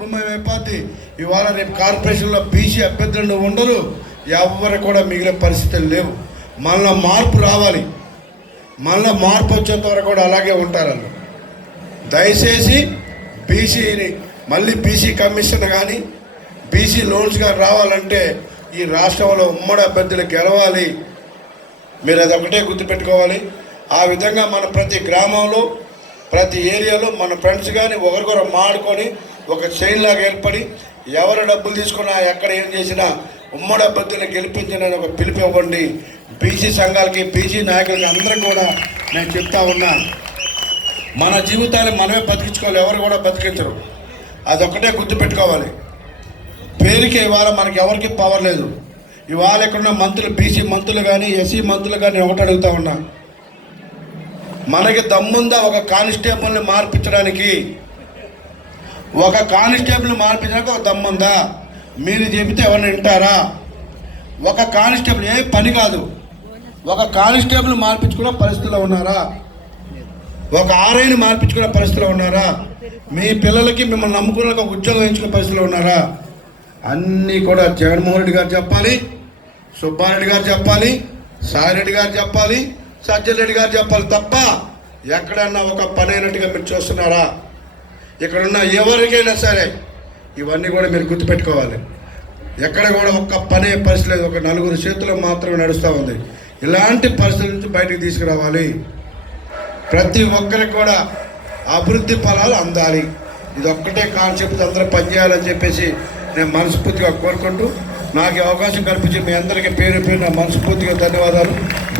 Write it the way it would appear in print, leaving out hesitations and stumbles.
డబ్బుమయమైపోద్ది. ఇవాళ రేపు కార్పొరేషన్లో బీసీ అభ్యర్థులు ఉండరు, ఎవరు కూడా మిగిలిన పరిస్థితులు లేవు. మళ్ళీ మార్పు రావాలి. మళ్ళీ మార్పు వచ్చేంత వరకు కూడా అలాగే ఉంటారు. దయచేసి బీసీని మళ్ళీ బీసీ కమిషన్ కానీ బీసీ లోన్స్ కానీ రావాలంటే ఈ రాష్ట్రంలో ఉమ్మడి అభ్యర్థులు గెలవాలి. మీరు అదొకటే గుర్తుపెట్టుకోవాలి. ఆ విధంగా మన ప్రతి గ్రామంలో ప్రతి ఏరియాలో మన ఫ్రెండ్స్ కానీ ఒకరికొకరు మాడుకొని ఒక చైన్ లాగా ఏర్పడి ఎవరు డబ్బులు తీసుకున్నా ఎక్కడ ఏం చేసినా ఉమ్మడి అభ్యర్థులను గెలిపించని ఒక పిలుపు ఇవ్వండి. బీసీ సంఘాలకి బీసీ నాయకులకి అందరం కూడా నేను చెప్తా ఉన్నా, మన జీవితాన్ని మనమే బతికించుకోవాలి, ఎవరు కూడా బతికించరు. అదొక్కటే గుర్తుపెట్టుకోవాలి. పేరుకే ఇవాళ మనకి ఎవరికి పవర్ లేదు. ఇవాళ ఎక్కడున్న మంత్రులు బీసీ మంత్రులు కానీ ఎస్సీ మంత్రులు కానీ ఒకటి అడుగుతా ఉన్నా, మనకి దమ్ముందా ఒక కానిస్టేబుల్ని మార్పించడానికి? ఒక కానిస్టేబుల్ని మార్పించడానికి ఒక దమ్ముందా? మీరు చెబితే ఎవరిని వింటారా? ఒక కానిస్టేబుల్ ఏ పని కాదు, ఒక కానిస్టేబుల్ మార్పించుకునే పరిస్థితిలో ఉన్నారా? ఒక ఆర్ఐని మార్పించుకునే పరిస్థితిలో ఉన్నారా? మీ పిల్లలకి మిమ్మల్ని నమ్ముకున్న ఒక ఉద్యోగం వేయించుకునే పరిస్థితిలో ఉన్నారా? అన్నీ కూడా జగన్మోహన్ రెడ్డి గారు చెప్పాలి, సుబ్బారెడ్డి గారు చెప్పాలి, సాయిరెడ్డి గారు చెప్పాలి, సజ్జల రెడ్డి గారు చెప్పాలి తప్ప ఎక్కడన్నా ఒక పని అయినట్టుగా మీరు చూస్తున్నారా? ఇక్కడున్న ఎవరికైనా సరే ఇవన్నీ కూడా మీరు గుర్తుపెట్టుకోవాలి. ఎక్కడ కూడా ఒక్క పనే పరిస్థితి లేదు, ఒక నలుగురు చేతులు మాత్రమే నడుస్తూ ఉంది. ఇలాంటి పరిస్థితుల నుంచి బయటకు తీసుకురావాలి. ప్రతి ఒక్కరికి కూడా అభివృద్ధి ఫలాలు అందాలి. ఇది ఒక్కటే కాన్సెప్ట్ అందరూ పనిచేయాలని చెప్పేసి నేను మనస్ఫూర్తిగా కోరుకుంటూ నాకు అవకాశం కల్పించి మీ అందరికీ పేరు పేరు నా మనస్ఫూర్తిగా ధన్యవాదాలు.